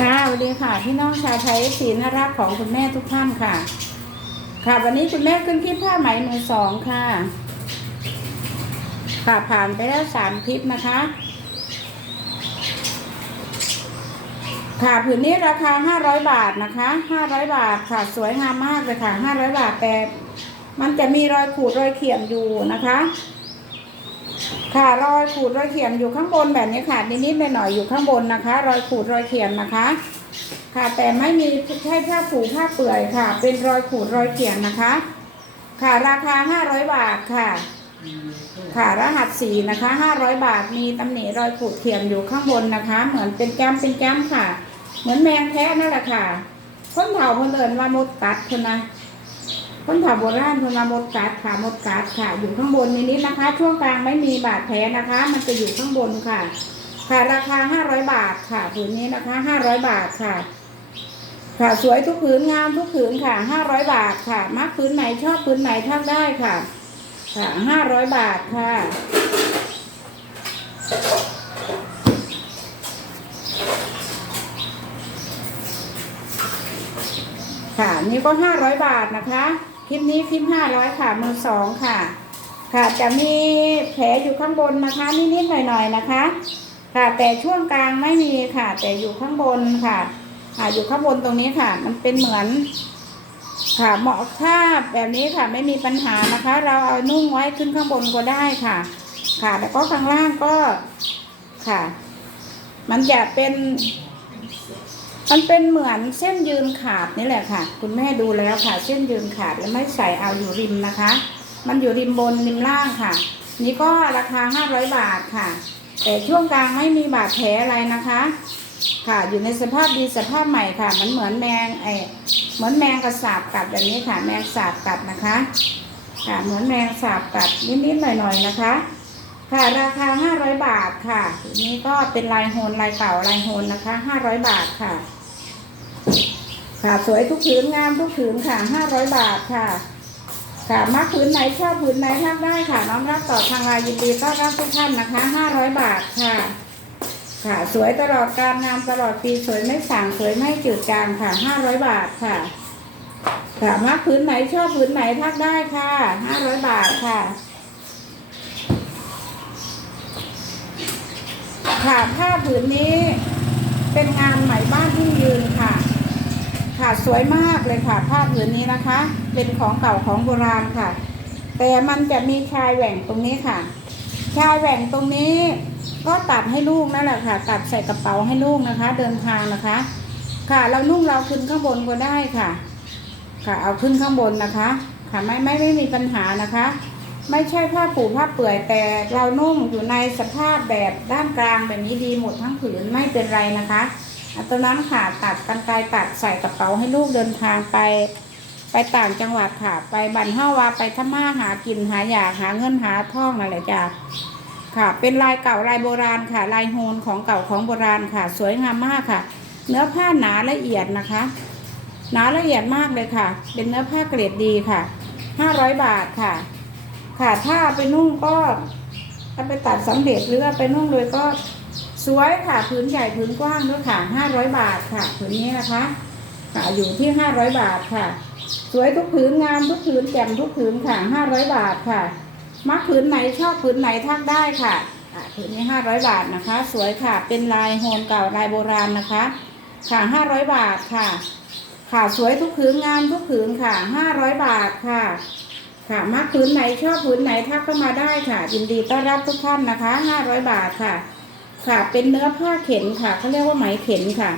ค่ะสวัสดีค่ะพี่น้องชาวไทยสีน่ารักของคุณแม่ทุกท่านค่ะ ค่ะวันนี้คุณแม่ขึ้นคลิปผ้าไหมมือสองค่ะ ค่ะผ่านไปแล้วสามคลิปนะคะ ค่ะผืนนี้ราคาห้าร้อยบาทนะคะห้าร้อยบาทค่ะสวยงามมากเลยค่ะห้าร้อยบาทแต่มันจะมีรอยขูดรอยเขียนอยู่นะคะ ค่ะรอยขูดรอยเขียนอยู่ข้างบนแบบนี้ค่ะนิดๆหน่อยๆอยู่ข้างบนนะคะ รอยขูดรอยเขียนนะคะ ค่ะแต่ไม่มีใช่ผ้าผูผ้าเปื่อยค่ะ เป็นรอยขูดรอยเขียนนะคะ ค่ะราคาห้าร้อยบาทค่ะ ค่ะรหัสสีนะคะห้าร้อยบาทมีตำหนิรอยขูดเขียนอยู่ข้างบนนะคะ เหมือนเป็นแก้มเป็นแก้มค่ะ เหมือนแมงแท้นั่นแหละค่ะคนเผาคนเดินว่ามดกัดคนนะ คนเผาโบราณคนมามดกัดค่ะมดกัดค่ะ อยู่ข้างบนนิดๆนะคะ ช่วงกลางไม่มีบาดแผลนะคะ มันจะอยู่ข้างบนค่ะ ค่ะราคาห้าร้อยบาทค่ะผืนนี้นะคะห้าร้อยบาทค่ะ ค่ะสวยทุกผืนงามทุกผืนค่ะห้าร้อยบาทค่ะมักผืนไหนชอบผืนไหนทักได้ค่ะ ค่ะห้าร้อยบาทค่ะค่ะนี่ก็ห้าร้อยบาทนะคะ คลิปนี้คลิปห้าร้อยค่ะมือสองค่ะ ค่ะจะมีแผลอยู่ข้างบนนะคะนิดๆหน่อยๆนะคะ ค่ะแต่ช่วงกลางไม่มีค่ะ แต่อยู่ข้างบนค่ะค่ะอยู่ข้างบนตรงนี้ค่ะ มันเป็นเหมือนค่ะเหมาะถ้าแบบนี้ค่ะไม่มีปัญหานะคะ เราเอานุ่งไว้ขึ้นข้างบนก็ได้ค่ะ ค่ะแล้วก็ข้างล่างก็ค่ะ มันจะเป็น มันเป็นเหมือนเส้นยืนขาดนี่แหละค่ะ คุณแม่ดูแล้วค่ะ เส้นยืนขาดแล้วไม่ใส่เอาอยู่ริมนะคะ มันอยู่ริมบนริมล่างค่ะ นี่ก็ราคาห้าร้อยบาทค่ะ แต่ช่วงกลางไม่มีบาดแผลอะไรนะคะ ค่ะอยู่ในสภาพดีสภาพใหม่ค่ะ มันเหมือนแมงไอเหมือนแมงกระสาบกัดแบบนี้ค่ะ แมงสาบกัดนะคะ ค่ะเหมือนแมงสาบกัดนิดๆหน่อยๆนะคะ ค่ะราคาห้าร้อยบาทค่ะนี้ก็เป็นลายโฮนลายเก่าลายโฮนนะคะห้าร้อยบาทค่ะ ค่ะสวยทุกผืนงามทุกผืนค่ะห้าร้อยบาทค่ะ ค่ะมักผืนไหนชอบผืนไหนทักได้ค่ะ น้องรับต่อทางไลน์ยินดีต้อนรับทุกท่านนะคะห้าร้อยบาทค่ะ ค่ะสวยตลอดการงามตลอดปีสวยไม่สั่งสวยไม่จืดจางค่ะห้าร้อยบาทค่ะค่ะมักผืนไหนชอบผืนไหนทักได้ค่ะห้าร้อยบาทค่ะ ค่ะผ้าผืนนี้เป็นงานไหมบ้านที่ยืนค่ะ ค่ะสวยมากเลยค่ะ ผ้าผืนนี้นะคะ เป็นของเก่าของโบราณค่ะ แต่มันจะมีชายแหว่งตรงนี้ค่ะ ชายแหว่งตรงนี้ก็ตัดให้ลูกนั่นแหละค่ะ ตัดใส่กระเป๋าให้ลูกนะคะ เดินทางนะคะ ค่ะเรานุ่งเราขึ้นข้างบนก็ได้ค่ะ ค่ะ เอาขึ้นข้างบนนะคะ ค่ะไม่ไม่ไม่มีปัญหานะคะ ไม่ใช่ผ้าปูผ้าเปื่อยแต่เรานุ่งอยู่ในสภาพแบบด้านกลางแบบนี้ดีหมดทั้งผืนไม่เป็นไรนะคะอัตอนนั้นค่ะตัดกันไกลตัดใส่กระเป๋าให้ลูกเดินทางไป ไปต่างจังหวัดค่ะ ไปบันเฮาวาไปทำมาหากินหาอยากหาเงินหาท่องอะไรจ้ะค่ะ เป็นลายเก่าลายโบราณค่ะ ลายโฮนของเก่าของโบราณค่ะ สวยงามมากค่ะ เนื้อผ้าหนาละเอียดนะคะ หนาละเอียดมากเลยค่ะ เป็นเนื้อผ้าเกรดดีค่ะห้าร้อยบาทค่ะ ค่ะถ้าไปนุ่งก็ถ้าไปตัดสำเร็จหรือเอาไปนุ่งเลยก็สวยค่ะพื้นใหญ่พื้นกว้างด้วยค่ะห้าร้อยบาทค่ะผืนนี้นะคะค่ะอยู่ที่ห้าร้อยบาทค่ะ สวยทุกผืนงามทุกผืนแจ่มทุกผืนค่ะห้าร้อยบาทค่ะ มักผืนไหนชอบผืนไหนทักได้ค่ะผืนนี้ห้าร้อยบาทนะคะ สวยค่ะเป็นลายโฮนเก่าลายโบราณนะคะ ค่ะห้าร้อยบาทค่ะ ค่ะสวยทุกผืนงามทุกผืนค่ะห้าร้อยบาทค่ะ ค่ะมักผืนไหนชอบผืนไหนทักเข้ามาได้ค่ะ ยินดีต้อนรับทุกท่านนะคะห้าร้อยบาทค่ะ ค่ะเป็นเนื้อผ้าเข็นค่ะเขาเรียกว่าไหมเข็นค่ะ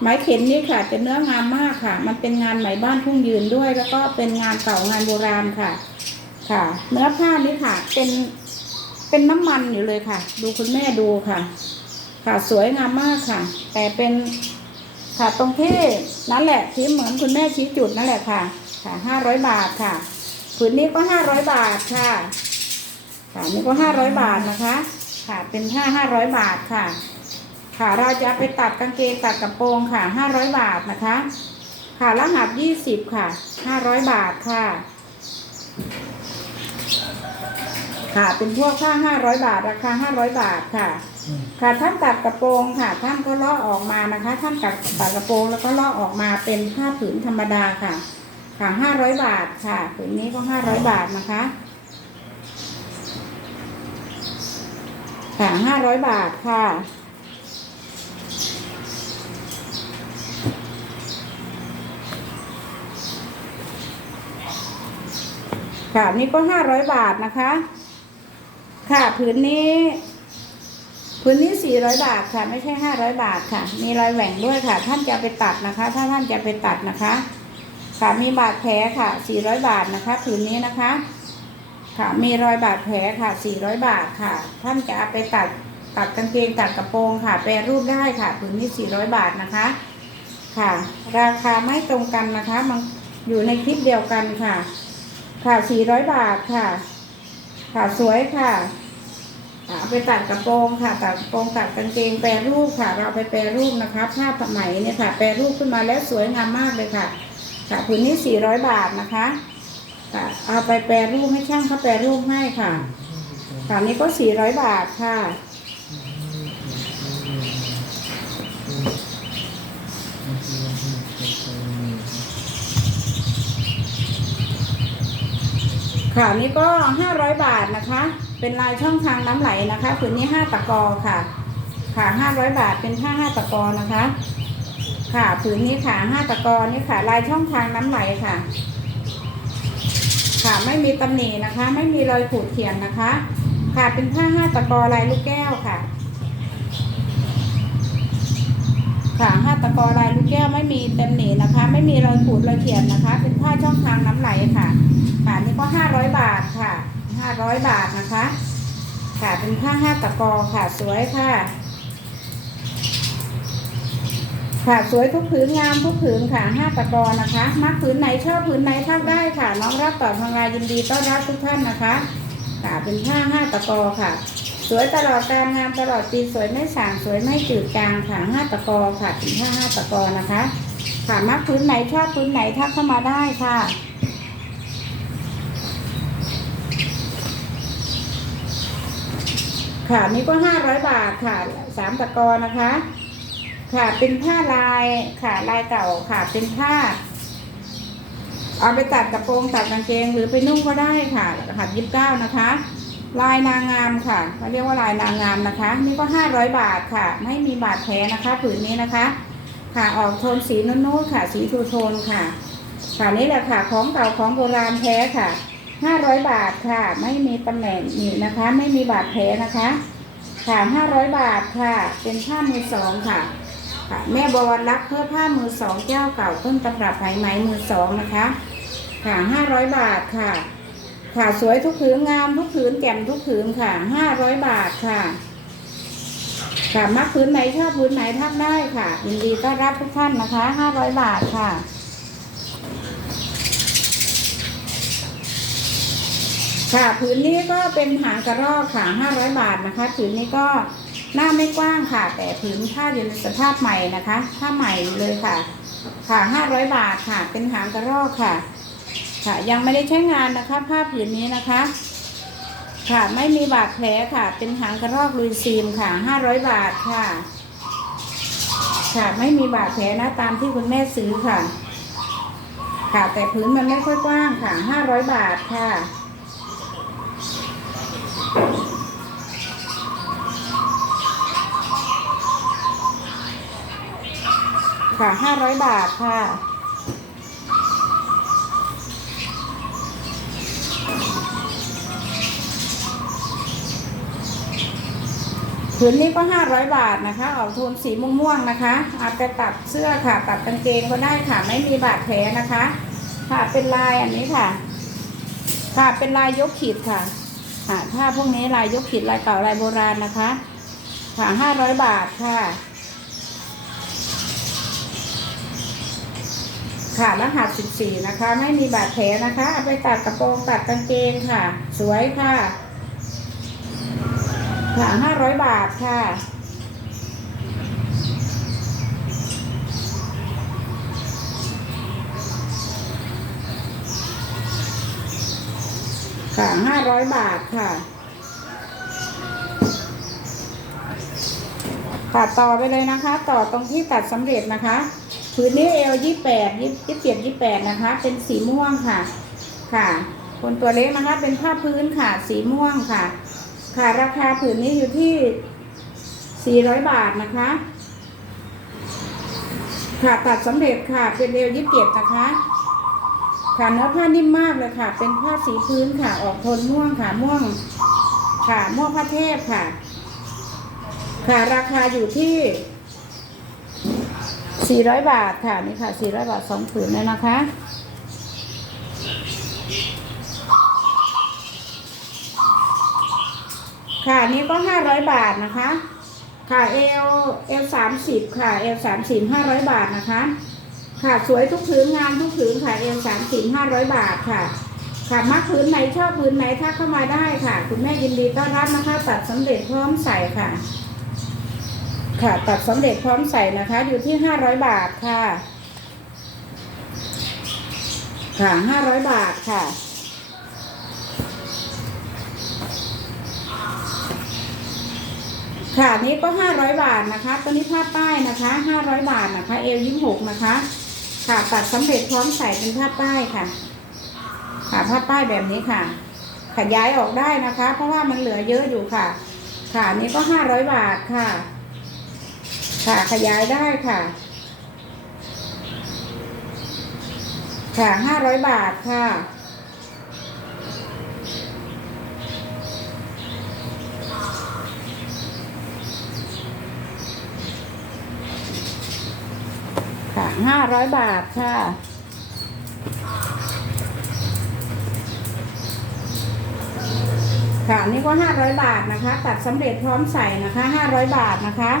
ไหมเข็นนี่ค่ะเป็นเนื้องามมากค่ะ มันเป็นงานไหมบ้านทุ่งยืนด้วย แล้วก็เป็นงานเก่างานโบราณค่ะ ค่ะ เนื้อผ้านี้ค่ะ เป็นเป็นน้ำมันอยู่เลยค่ะ ดูคุณแม่ดูค่ะ ค่ะสวยงามมากค่ะ แต่เป็นค่ะตรงที่นั่นแหละที่เหมือนคุณแม่ชี้จุดนั่นแหละค่ะ ค่ะห้าร้อยบาทค่ะ ผืนนี้ก็ห้าร้อยบาทค่ะ ค่ะนี่ก็ห้าร้อยบาทนะคะ ค่ะเป็นผ้าห้าร้อยบาทค่ะ ค่ะเราจะไปตัดกางเกงตัดกระโปรงค่ะห้าร้อยบาทนะคะ ค่ะรหัสยี่สิบค่ะห้าร้อยบาทค่ะ ค่ะเป็นพวกผ้าห้าร้อยบาทราคาห้าร้อยบาทค่ะ ค่ะท่านตัดกระโปรงค่ะ ท่านก็ลอกออกมานะคะ ท่านตัดตัดกระโปรงแล้วก็ลอกออกมาเป็นผ้าผืนธรรมดาค่ะ ค่ะห้าร้อยบาทค่ะผืนนี้ก็ห้าร้อยบาทนะคะ ค่ะห้าร้อยบาทค่ะ ค่ะนี่ก็ห้าร้อยบาทนะคะ ค่ะผืนนี้ผืนนี้สี่ร้อยบาทค่ะ ไม่ใช่ห้าร้อยบาทค่ะ มีรอยแหว่งด้วยค่ะ ท่านจะไปตัดนะคะ ถ้าท่านจะไปตัดนะคะ ค่ะมีบาดแผลค่ะสี่ร้อยบาทนะคะผืนนี้นะคะ ค่ะมีรอยบาดแผลค่ะสี่ร้อยบาทค่ะ ท่านจะเอาไปตัดตัดกางเกงตัดกระโปรงค่ะ แปรรูปได้ค่ะผืนนี้สี่ร้อยบาทนะคะ ค่ะ ราคาไม่ตรงกันนะคะมันอยู่ในคลิปเดียวกันค่ะ ค่ะสี่ร้อยบาทค่ะ ค่ะสวยค่ะเอาไปตัดกระโปรงค่ะ ตัดกระโปรงตัดกางเกงแปรรูปค่ะ เราไปแปรรูปนะคะผ้าไหมเนี่ยค่ะ แปรรูปขึ้นมาแล้วสวยงามมากเลยค่ะ ค่ะผืนนี้สี่ร้อยบาทนะคะค่ะเอาไปแปรรูปให้ช่างเขาแปรรูปให้ค่ะค่ะนี้ก็สี่ร้อยบาทค่ะค่ะนี่ก็ห้าร้อยบาทนะคะ เป็นลายช่องทางน้ำไหลนะคะผืนนี้ห้าตะกอค่ะ ค่ะห้าร้อยบาทเป็นผ้าห้าตะกอนะคะ ค่ะผืนนี้ค่ะห้าตะกอนนี่ค่ะ ลายช่องทางน้ำไหลค่ะ ค่ะไม่มีตำหนินะคะ ไม่มีรอยขูดเขียนนะคะ ค่ะเป็นผ้าห้าตะกอลายลูกแก้วค่ะ ค่ะห้าตะกอลายลูกแก้วไม่มีเต็มหนีนะคะ ไม่มีรอยขูดรอยเขียนนะคะ เป็นผ้าช่องทางน้ำไหลค่ะค่ะนี่ก็ห้าร้อยบาทค่ะห้าร้อยบาทนะคะ ค่ะเป็นผ้าห้าตะกอค่ะสวยค่ะ ค่ะสวยทุกผืนงามทุกผืนค่ะห้าตะกอนะคะ มักผืนไหนชอบผืนไหนทักได้ค่ะ น้องรับตอบทางไลน์ยินดีต้อนรับทุกท่านนะคะ ค่ะเป็นผ้าห้าตะกอค่ะ สวยตลอดการงามตลอดปีสวยไม่สางสวยไม่จืดจางค่ะห้าตะกอค่ะเป็นผ้าห้าตะกอนะคะค่ะมักพื้นไหนชอบพื้นไหนทักเข้ามาได้ค่ะค่ะนี่ก็ห้าร้อยบาทค่ะสามตะกอนะคะ ค่ะ เป็นผ้าลายค่ะลายเก่าค่ะ เป็นผ้า เอาไปตัดกระโปรงตัดกางเกงหรือไปนุ่งก็ได้ค่ะรหัสยี่สิบเก้านะคะ ลายนางงามค่ะเขาเรียกว่าลายนางงามนะคะ นี่ก็ห้าร้อยบาทค่ะ ไม่มีบาดแผลนะคะ ผืนนี้นะคะ ค่ะออกโทนสีนุ่นๆค่ะ สีทูโทนค่ะ ค่ะนี่แหละค่ะ ของเก่าของโบราณแท้ค่ะห้าร้อยบาทค่ะ ไม่มีตำแหน่งหนีบนะคะ ไม่มีบาดแผลนะคะค่ะห้าร้อยบาทค่ะ เป็นผ้ามือสองค่ะ ค่ะแม่บวรรักเพื่อผ้ามือสองเจ้าเก่าต้นตำรับไหไหมมือสองนะคะ ค่ะห้าร้อยบาทค่ะ ค่ะสวยทุกผืนงามทุกผืนแจ่มทุกผืนค่ะห้าร้อยบาทค่ะ ค่ะมักผืนไหนชอบผืนไหนทักได้ค่ะยินดีต้อนรับทุกท่านนะคะห้าร้อยบาทค่ะค่ะผืนนี้ก็เป็นหางกระรอกค่ะห้าร้อยบาทนะคะผืนนี้ก็ หน้าไม่กว้างค่ะ แต่ผืนผ้าอยู่ในสภาพใหม่นะคะผ้าใหม่เลยค่ะ ค่ะห้าร้อยบาทค่ะ เป็นหางกระรอกค่ะ ค่ะ ยังไม่ได้ใช้งานนะคะ ผ้าผืนนี้นะคะ ค่ะไม่มีบาดแผลค่ะ เป็นหางกระรอกลุยซีมค่ะห้าร้อยบาทค่ะ ค่ะไม่มีบาดแผลนะตามที่คุณแม่ซื้อค่ะ ค่ะแต่พื้นมันไม่ค่อยกว้างค่ะห้าร้อยบาทค่ะ ค่ะห้าร้อยบาทค่ะผืนนี้ก็ห้าร้อยบาทนะคะ ออกโทนสีม่วงๆนะคะ อาจจะตัดเสื้อค่ะ ตัดกางเกงก็ได้ค่ะ ไม่มีบาดแผลนะคะ ค่ะเป็นลายอันนี้ค่ะ ค่ะเป็นลายยกขีดค่ะค่ะถ้าพวกนี้ลายยกขีดลายเก่าลายโบราณนะคะ ค่ะห้าร้อยบาทค่ะ ค่ะรหัสสิบสี่นะคะ ไม่มีบาดแผลนะคะเอาไปตัดกระโปรงตัดกางเกงค่ะ สวยค่ะ ค่ะห้าร้อยบาทค่ะค่ะห้าร้อยบาทค่ะ ตัดต่อไปเลยนะคะ ต่อตรงที่ตัดสำเร็จนะคะ ผืนนี้เอลยี่แปดยี่สิบเจ็ดยี่แปดนะคะ เป็นสีม่วงค่ะ ค่ะ คนตัวเล็กนะคะ เป็นผ้าพื้นค่ะ สีม่วงค่ะ ค่ะราคาผืนนี้อยู่ที่สี่ร้อยบาทนะคะ ค่ะตัดสำเร็จค่ะ เป็นเอลยี่เจ็ดนะคะ ค่ะเนื้อผ้านิ่มมากเลยค่ะ เป็นผ้าสีพื้นค่ะ ออกโทนม่วงค่ะ ม่วง ค่ะ ม่วงผ้าเทพค่ะ ค่ะราคาอยู่ที่ 400 บาทค่ะนี่ค่ะ 400 บาทสองผืนเลยนะคะ ค่ะนี่ก็ 500 บาทนะคะ ค่ะเอลเอลสามสิบค่ะเอลสามสิบห้าร้อยบาทนะคะ ค่ะสวยทุกผืนงานทุกผืนค่ะเอลสามสิบห้าร้อยบาทค่ะค่ะมักผืนไหนชอบผืนไหนทักเข้ามาได้ค่ะ คุณแม่ยินดีต้อนรับนะคะตัดสำเร็จพร้อมใส่ค่ะ ค่ะ ตัดสำเร็จพร้อมใส่นะคะ อยู่ที่ห้าร้อยบาทค่ะ ค่ะห้าร้อยบาทค่ะ ค่ะนี้ก็ห้าร้อยบาทนะคะ ตัวนี้ผ้าป้ายนะคะห้าร้อยบาทนะคะ เอลยี่หกนะคะ ค่ะตัดสำเร็จพร้อมใส่เป็นผ้าป้ายค่ะ ค่ะผ้าป้ายแบบนี้ค่ะขยายออกได้นะคะ เพราะว่ามันเหลือเยอะอยู่ค่ะ ค่ะนนี้ก็ห้าร้อยบาทค่ะ ค่ะขยายได้ค่ะ ค่ะห้าร้อยบาทค่ะค่ะห้าร้อยบาทค่ะ ค่ะนี่ก็ห้าร้อยบาทนะคะ ตัดสำเร็จพร้อมใส่นะคะห้าร้อยบาทนะคะ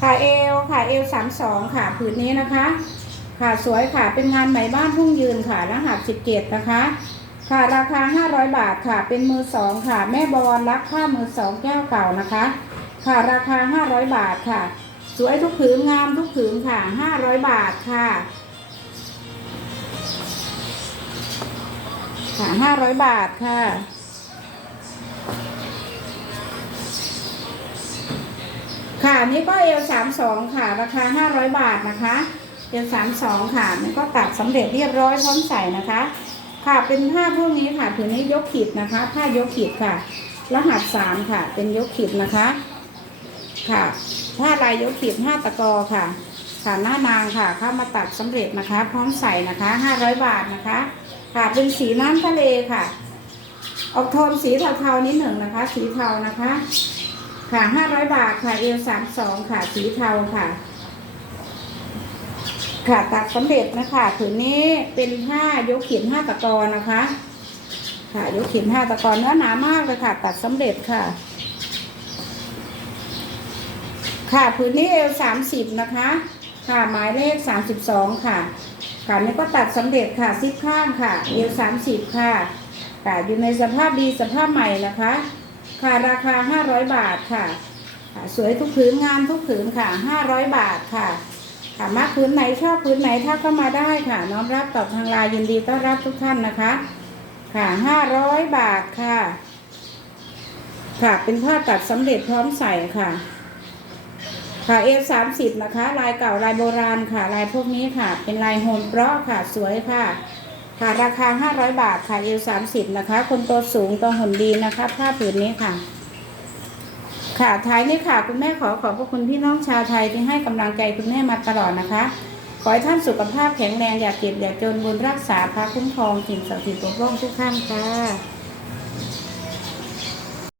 ค่ะเอลค่ะเอลสามสองค่ะผืนนี้นะคะ ค่ะสวยค่ะเป็นงานไหมบ้านทุ่งยืนค่ะรหัสสิบเจ็ดนะคะ ค่ะราคาห้าร้อยบาทค่ะ เป็นมือสองค่ะ แม่บอลรักผ้ามือสองแก้วเก่านะคะ ค่ะราคาห้าร้อยบาทค่ะ สวยทุกผืนงามทุกผืนค่ะห้าร้อยบาทค่ะค่ะห้าร้อยบาทค่ะ ค่ะ นี่ก็เอลสามสองค่ะ ราคาห้าร้อยบาทนะคะเอลสามสองค่ะมันก็ตัดสำเร็จเรียบร้อยพร้อมใส่นะคะ ค่ะเป็นผ้าพวกนี้ค่ะผืนนี้ยกขีดนะคะ ผ้ายกขีดค่ะ รหัสสามค่ะ เป็นยกขีดนะคะ ค่ะผ้าลายยกขีดห้าตะกอค่ะ ค่ะหน้านางค่ะ เข้ามาตัดสำเร็จนะคะ พร้อมใส่นะคะห้าร้อยบาทนะคะ ค่ะเป็นสีน้ำทะเลค่ะ ออกโทนสีเทาๆนิดหนึ่งนะคะ สีเทานะคะ ค่ะห้าร้อยบาทค่ะเอลสามสองค่ะสีเทาค่ะ ค่ะตัดสำเร็จนะคะผืนนี้เป็นผ้ายกเขีดห้าตะกอนนะคะ ค่ะยกเขีดห้าตะกอนเนื้อหนามากเลยค่ะ ตัดสำเร็จค่ะ ค่ะผืนนี้เอลสามสิบนะคะ ค่ะหมายเลขสามสิบสองค่ะค่ะนี่ก็ตัดสำเร็จค่ะซิปข้างค่ะเอลสามสิบค่ะค่ะอยู่ในสภาพดีสภาพใหม่นะคะ ค่ะราคาห้าร้อยบาทค่ะค่ะ สวยทุกผืนงามทุกผืนค่ะห้าร้อยบาทค่ะค่ะมักผืนไหนชอบผืนไหนถ้าเข้ามาได้ค่ะ น้อมรับตอบทางไลน์ยินดีต้อนรับทุกท่านนะคะ ค่ะห้าร้อยบาทค่ะ ค่ะเป็นผ้าตัดสำเร็จพร้อมใส่ค่ะ ค่ะเอสามสิบนะคะ ลายเก่าลายโบราณค่ะ ลายพวกนี้ค่ะ เป็นลายโฮมเปราะค่ะสวยค่ะ ค่ะราคาห้าร้อยบาทค่ะเอลสามสิบนะคะ คนตัวสูงตัวหุ่นดีนะคะ ผ้าผืนนี้ค่ะ ค่ะท้ายนี้ค่ะคุณแม่ขอขอบพระคุณพี่น้องชาวไทยที่ให้กำลังใจคุณแม่มาตลอดนะคะขอให้ท่านสุขภาพแข็งแรงอย่าเก็บอย่าจนบุญรักษาพระคุ้มครองสิ่งศักดิ์สิทธิ์ปกป้องทุกท่านค่ะ